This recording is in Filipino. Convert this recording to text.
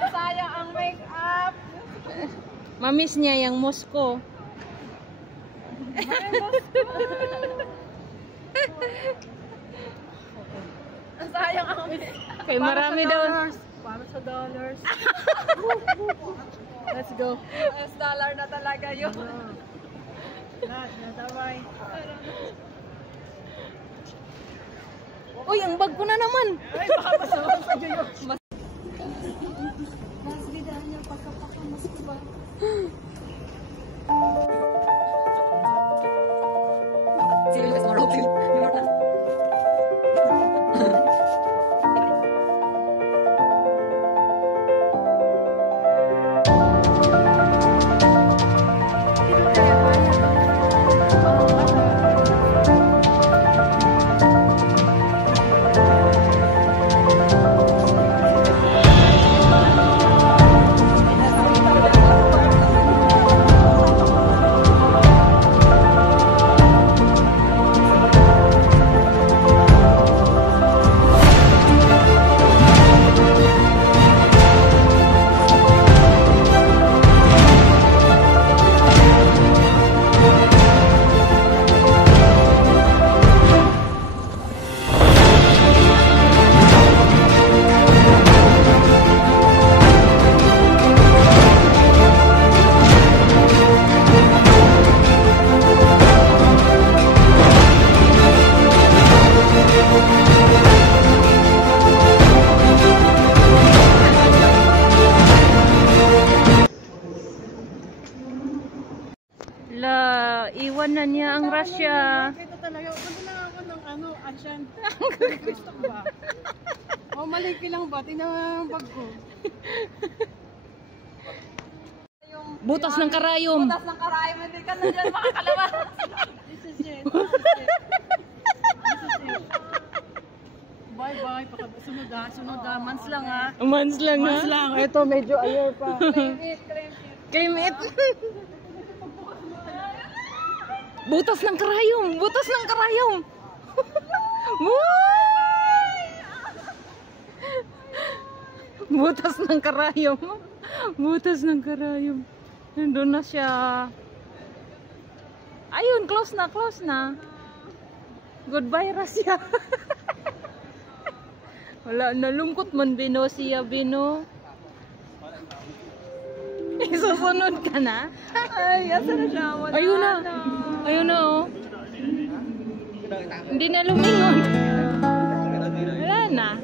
Masayang ang make-up. Mamiss niya yung Moscow. Masayang ang make-up. Kay marami daw. Para sa dollars. Let's go. US dollar na talaga yun. Uy, ang bag ko na naman. Ay, baka masawang sa dyan yun. Mas bidaan niya pagkapakamas ko ba? Sino yung sa Robin? Yung mata. Iwan na niya ang Russia. Ito talaga. Gusto lang ako ng ano, Asian. Gusto ko ba? O, maliki lang ba? Tingnan mo ang bag ko. Butas ng karayom. Butas ng karayom. Hindi ka na dyan makakalabas. This is it. Bye-bye. Sunod ha. Sunod ha. Months lang ha. Months lang ha. Months lang. Ito medyo ayer pa. Claim it. Claim it. Butas ng karayom! Butas ng karayom! Butas ng karayom! Butas ng karayom! Nandun na siya. Ayun, close na, close na. Goodbye, Russia. Wala, nalungkot man Bino siya, Bino. Isusunod ka na? Ay, asa na siya? Wala. Ayun na. Ayun na oh. Hindi na lumingon. Wala na.